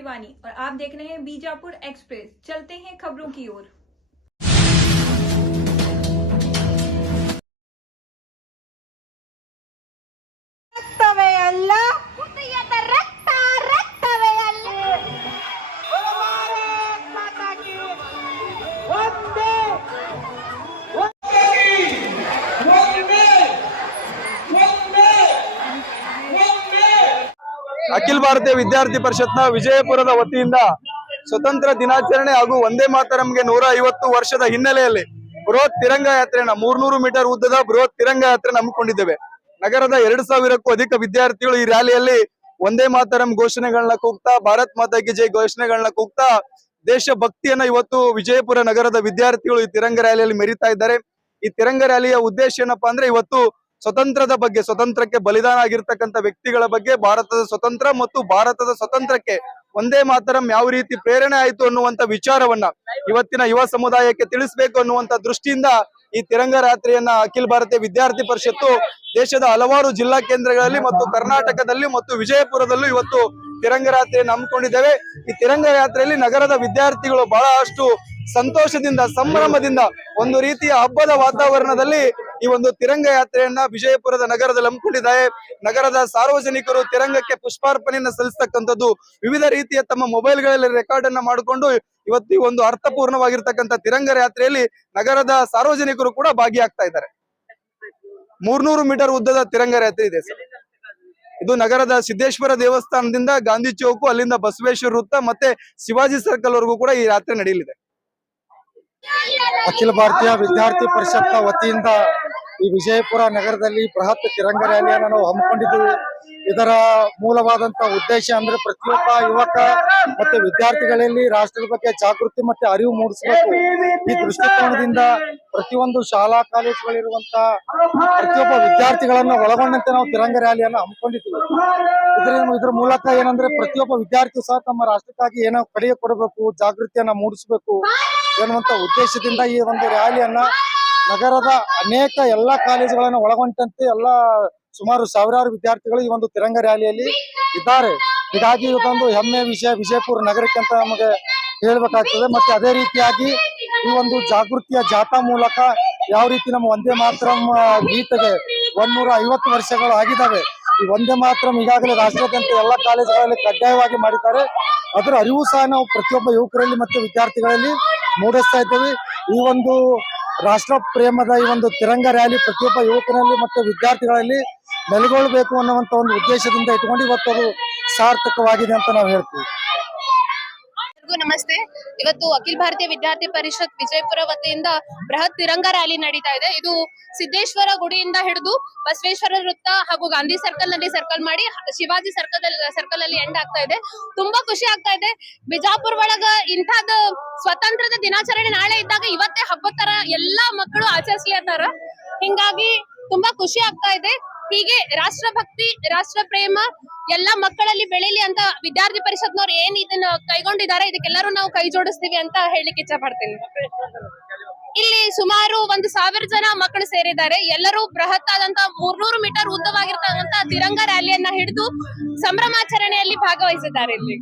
शिवानी और आप देख रहे हैं बीजापुर एक्सप्रेस। चलते हैं खबरों की ओर। ಅಖಿಲ ಭಾರತೀಯ ವಿದ್ಯಾರ್ಥಿ ಪರಿಷತ್ನ ವಿಜಯಪುರದ ವತಿಯಿಂದ ಸ್ವತಂತ್ರ ದಿನಾಚರಣೆ ಹಾಗೂ ವಂದೇ ಮಾತರಂಗೆ 150 ವರ್ಷದ ಹಿನ್ನೆಲೆಯಲ್ಲಿ ಬೃಹತ್ ತಿರಂಗ ಯಾತ್ರೆಯನ್ನ 300 ಮೀಟರ್ ಉದ್ದದ ಬೃಹತ್ ತಿರಂಗ ಯಾತ್ರೆ ಹಮ್ಮಿಕೊಂಡಿದ್ದೇವೆ. ನಗರದ 2000ಕ್ಕೂ ಅಧಿಕ ವಿದ್ಯಾರ್ಥಿಗಳು ಈ ರ್ಯಾಲಿಯಲ್ಲಿ ವಂದೇ ಮಾತರಂ ಘೋಷಣೆಗಳನ್ನ ಕೂಗ್ತಾ, ಭಾರತ್ ಮಾತಾ ಕಿ ಜೈ ಘೋಷಣೆಗಳನ್ನ ಕೂಗ್ತಾ ದೇಶ ಭಕ್ತಿಯನ್ನ ಇವತ್ತು ವಿಜಯಪುರ ನಗರದ ವಿದ್ಯಾರ್ಥಿಗಳು ಈ ತಿರಂಗ ರ್ಯಾಲಿಯಲ್ಲಿ ಮೆರೀತಾ ಇದ್ದಾರೆ. ಈ ತಿರಂಗ ರ್ಯಾಲಿಯ ಉದ್ದೇಶ ಏನಪ್ಪಾ ಅಂದ್ರೆ ಇವತ್ತು ಸ್ವತಂತ್ರದ ಬಗ್ಗೆ, ಸ್ವತಂತ್ರಕ್ಕೆ ಬಲಿದಾನ ಆಗಿರ್ತಕ್ಕಂಥ ವ್ಯಕ್ತಿಗಳ ಬಗ್ಗೆ, ಭಾರತದ ಸ್ವತಂತ್ರ ಮತ್ತು ಭಾರತದ ಸ್ವತಂತ್ರಕ್ಕೆ ವಂದೇ ಮಾತರಂ ಯಾವ ರೀತಿ ಪ್ರೇರಣೆ ಆಯಿತು ಅನ್ನುವಂತ ವಿಚಾರವನ್ನ ಇವತ್ತಿನ ಯುವ ಸಮುದಾಯಕ್ಕೆ ತಿಳಿಸಬೇಕು ಅನ್ನುವಂತ ದೃಷ್ಟಿಯಿಂದ ಈ ತಿರಂಗ ಯಾತ್ರೆಯನ್ನ ಅಖಿಲ ಭಾರತೀಯ ವಿದ್ಯಾರ್ಥಿ ಪರಿಷತ್ತು ದೇಶದ ಹಲವಾರು ಜಿಲ್ಲಾ ಕೇಂದ್ರಗಳಲ್ಲಿ ಮತ್ತು ಕರ್ನಾಟಕದಲ್ಲಿ ಮತ್ತು ವಿಜಯಪುರದಲ್ಲೂ ಇವತ್ತು ತಿರಂಗ ಯಾತ್ರೆಯನ್ನು ಹಮ್ಮಿಕೊಂಡಿದ್ದೇವೆ. ಈ ತಿರಂಗ ಯಾತ್ರೆಯಲ್ಲಿ ನಗರದ ವಿದ್ಯಾರ್ಥಿಗಳು ಬಹಳಷ್ಟು ಸಂತೋಷದಿಂದ, ಸಂಭ್ರಮದಿಂದ, ಒಂದು ರೀತಿಯ ಹಬ್ಬದ ವಾತಾವರಣದಲ್ಲಿ ಈ ಒಂದು ತಿರಂಗ ಯಾತ್ರೆಯನ್ನ ವಿಜಯಪುರದ ನಗರದಲ್ಲಿ ಹಮ್ಮಿಕೊಂಡಿದ್ದಾರೆ. ನಗರದ ಸಾರ್ವಜನಿಕರು ತಿರಂಗಕ್ಕೆ ಪುಷ್ಪಾರ್ಪಣೆಯನ್ನ ಸಲ್ಲಿಸತಕ್ಕಂಥದ್ದು, ವಿವಿಧ ರೀತಿಯ ತಮ್ಮ ಮೊಬೈಲ್ಗಳಲ್ಲಿ ರೆಕಾರ್ಡ್ ಅನ್ನ ಮಾಡಿಕೊಂಡು ಇವತ್ತು ಈ ಒಂದು ಅರ್ಥಪೂರ್ಣವಾಗಿರ್ತಕ್ಕಂಥ ತಿರಂಗ ಯಾತ್ರೆಯಲ್ಲಿ ನಗರದ ಸಾರ್ವಜನಿಕರು ಕೂಡ ಭಾಗಿಯಾಗ್ತಾ ಇದ್ದಾರೆ. 300 ಮೀಟರ್ ಉದ್ದದ ತಿರಂಗ ಯಾತ್ರೆ ಇದೆ ಸರ್. ಇದು ನಗರದ ಸಿದ್ದೇಶ್ವರ ದೇವಸ್ಥಾನದಿಂದ ಗಾಂಧಿ ಚೌಕ್, ಅಲ್ಲಿಂದ ಬಸವೇಶ್ವರ ವೃತ್ತ ಮತ್ತೆ ಶಿವಾಜಿ ಸರ್ಕಲ್ ವರೆಗೂ ಕೂಡ ಈ ಯಾತ್ರೆ ನಡೆಯಲಿದೆ. ಅಖಿಲ ಭಾರತೀಯ ವಿದ್ಯಾರ್ಥಿ ಪರಿಷತ್ನ ವತಿಯಿಂದ ಈ ವಿಜಯಪುರ ನಗರದಲ್ಲಿ ಬೃಹತ್ ತಿರಂಗ ರ್ಯಾಲಿಯನ್ನು ನಾವು ಹಮ್ಮಿಕೊಂಡಿದ್ದೀವಿ. ಇದರ ಮೂಲವಾದಂತಹ ಉದ್ದೇಶ ಅಂದ್ರೆ ಪ್ರತಿಯೊಬ್ಬ ಯುವಕ ಮತ್ತೆ ವಿದ್ಯಾರ್ಥಿಗಳಲ್ಲಿ ರಾಷ್ಟ್ರದ ಬಗ್ಗೆ ಜಾಗೃತಿ ಮತ್ತೆ ಅರಿವು ಮೂಡಿಸಬೇಕು. ಈ ದೃಷ್ಟಿಕೋನದಿಂದ ಪ್ರತಿಯೊಂದು ಶಾಲಾ ಕಾಲೇಜುಗಳಿರುವಂತ ಪ್ರತಿಯೊಬ್ಬ ವಿದ್ಯಾರ್ಥಿಗಳನ್ನ ಒಳಗೊಂಡಂತೆ ನಾವು ತಿರಂಗ ರ್ಯಾಲಿಯನ್ನು ಹಮ್ಮಿಕೊಂಡಿದ್ದೀವಿ. ಇದ್ರ ಮೂಲಕ ಏನಂದ್ರೆ ಪ್ರತಿಯೊಬ್ಬ ವಿದ್ಯಾರ್ಥಿ ಸಹ ತಮ್ಮ ರಾಷ್ಟ್ರಕ್ಕಾಗಿ ಏನೋ ಕೊಡುಗೆ ಕೊಡಬೇಕು, ಜಾಗೃತಿಯನ್ನ ಮೂಡಿಸಬೇಕು ಎನ್ನುವಂತ ಉದ್ದೇಶದಿಂದ ಈ ಒಂದು ರ್ಯಾಲಿಯನ್ನ ನಗರದ ಅನೇಕ ಎಲ್ಲಾ ಕಾಲೇಜುಗಳನ್ನ ಒಳಗೊಂಡಂತೆ ಸುಮಾರು ಸಾವಿರಾರು ವಿದ್ಯಾರ್ಥಿಗಳು ಈ ಒಂದು ತಿರಂಗ ರ್ಯಾಲಿಯಲ್ಲಿ ಇದ್ದಾರೆ. ಹೀಗಾಗಿ ಇದೊಂದು ಹೆಮ್ಮೆಯ ವಿಷಯ ವಿಜಯಪುರ ನಗರಕ್ಕೆ ಅಂತ ನಮಗೆ ಹೇಳ್ಬೇಕಾಗ್ತದೆ. ಮತ್ತೆ ಅದೇ ರೀತಿಯಾಗಿ ಈ ಒಂದು ಜಾಗೃತಿಯ ಜಾಥಾ ಮೂಲಕ ಯಾವ ರೀತಿ ನಮ್ಮ ವಂದೇ ಮಾತರಂ ಗೀತೆಗೆ 150 ವರ್ಷಗಳು ಆಗಿದ್ದಾವೆ. ಈ ವಂದೇ ಮಾತರಂ ಈಗಾಗಲೇ ರಾಷ್ಟ್ರಾದ್ಯಂತ ಎಲ್ಲಾ ಕಾಲೇಜುಗಳಲ್ಲಿ ಕಡ್ಡಾಯವಾಗಿ ಮಾಡಿದ್ದಾರೆ. ಅದರ ಅರಿವು ಸಹ ನಾವು ಪ್ರತಿಯೊಬ್ಬ ಯುವಕರಲ್ಲಿ ಮತ್ತೆ ವಿದ್ಯಾರ್ಥಿಗಳಲ್ಲಿ ಮೂಡಿಸ್ತಾ ಇದ್ದೇವೆ. ಈ ಒಂದು ರಾಷ್ಟ್ರ ಪ್ರೇಮದ ಈ ಒಂದು ತಿರಂಗ ರ್ಯಾಲಿ ಪ್ರತಿಯೊಬ್ಬ ಯುವಕರಲ್ಲಿ ಮತ್ತೆ ವಿದ್ಯಾರ್ಥಿಗಳಲ್ಲಿ ನೆಲೆಗೊಳ್ಳಬೇಕು ಅನ್ನುವಂತ ಒಂದು ಉದ್ದೇಶದಿಂದ ಇಟ್ಕೊಂಡು ಇವತ್ತು ಅದು ಸಾರ್ಥಕವಾಗಿದೆ ಅಂತ ನಾವು ಹೇಳ್ತೀವಿ. ನಮಸ್ತೆ. ಇವತ್ತು ಅಖಿಲ ಭಾರತೀಯ ವಿದ್ಯಾರ್ಥಿ ಪರಿಷತ್ ವಿಜಯಪುರ ವತಿಯಿಂದ ಬೃಹತ್ ತಿರಂಗ ರ್ಯಾಲಿ ನಡೀತಾ ಇದೆ. ಇದು ಸಿದ್ದೇಶ್ವರ ಗುಡಿಯಿಂದ ಹಿಡಿದು ಬಸವೇಶ್ವರ ವೃತ್ತ ಹಾಗೂ ಗಾಂಧಿ ಸರ್ಕಲ್ ನಲ್ಲಿ ಸರ್ಕಲ್ ಮಾಡಿ ಶಿವಾಜಿ ಸರ್ಕಲ್ ಅಲ್ಲಿ ಎಂಡ್ ಆಗ್ತಾ ಇದೆ. ತುಂಬಾ ಖುಷಿ ಆಗ್ತಾ ಇದೆ. ಬಿಜಾಪುರ ಒಳಗ ಇಂಥದ್ ಸ್ವತಂತ್ರದ ದಿನಾಚರಣೆ ನಾಳೆ ಇದ್ದಾಗ ಇವತ್ತೇ ಹಬ್ಬದ ತರ ಎಲ್ಲಾ ಮಕ್ಕಳು ಆಚರಿಸ್ಲಿತ್ತಾರ. ಹಿಂಗಾಗಿ ತುಂಬಾ ಖುಷಿ ಆಗ್ತಾ ಇದೆ. ಹೀಗೆ ರಾಷ್ಟ್ರ ಭಕ್ತಿ, ರಾಷ್ಟ್ರ ಪ್ರೇಮ ಎಲ್ಲಾ ಮಕ್ಕಳಲ್ಲಿ ಬೆಳೀಲಿ ಅಂತ ವಿದ್ಯಾರ್ಥಿ ಪರಿಷತ್ನವ್ರು ಏನ್ ಇದನ್ನ ಕೈಗೊಂಡಿದ್ದಾರೆ, ಇದಕ್ಕೆಲ್ಲರೂ ನಾವು ಕೈ ಜೋಡಿಸ್ತೀವಿ ಅಂತ ಹೇಳಲಿಕ್ಕೆ ಇಚ್ಛೆ ಪಡ್ತೀನಿ. ಇಲ್ಲಿ ಸುಮಾರು 1000 ಜನ ಮಕ್ಕಳು ಸೇರಿದ್ದಾರೆ. ಎಲ್ಲರೂ ಬೃಹತ್ ಆದಂತ 300 ಮೀಟರ್ ಉದ್ದವಾಗಿರ್ತಕ್ಕಂತ ತಿರಂಗ ರ್ಯಾಲಿಯನ್ನ ಹಿಡಿದು ಸಂಭ್ರಮಾಚರಣೆಯಲ್ಲಿ ಭಾಗವಹಿಸಿದ್ದಾರೆ. ಇಲ್ಲಿ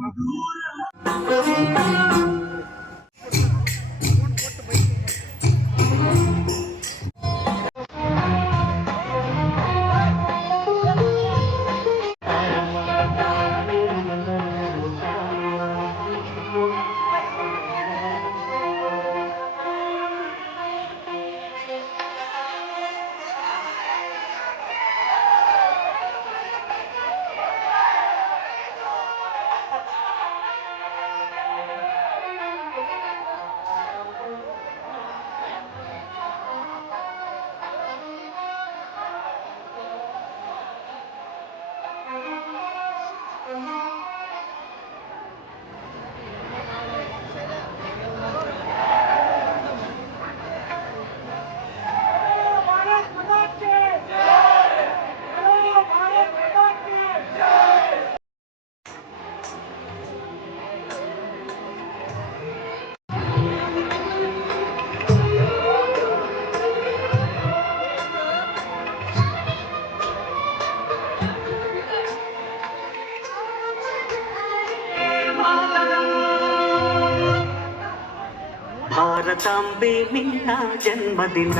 ಭಾರತಾಂಬೆ ನಿನ್ನ ಜನ್ಮದಿನ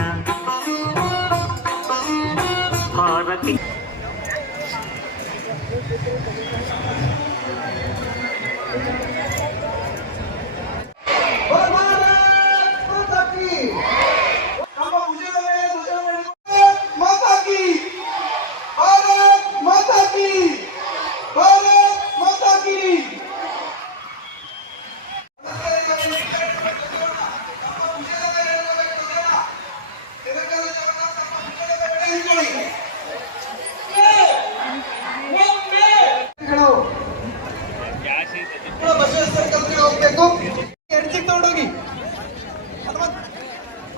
ಭಾರತಿ ಹೋಗ್ಬೇಕು ಎಡ್ಜಿಗೆ ತಗೊಂಡೋಗಿ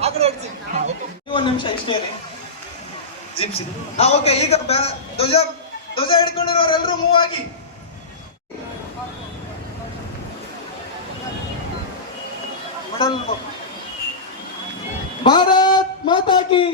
ಆ ಕಡೆ ಎಡ್ಜಿಗೆ ಒಂದ್ ನಿಮಿಷ ಇಷ್ಟೇ ರೀ ಜಿಪ್ಸಿ ಓಕೆ ಈಗ ಧ್ವಜ ಧ್ವಜ ಹಿಡ್ಕೊಂಡಿರೋರೆಲ್ಲರೂ ಮೂವ್ ಆಗಿ ಭಾರತ್ ಮಾತಾ ಕಿ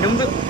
ನಿಮ್ದು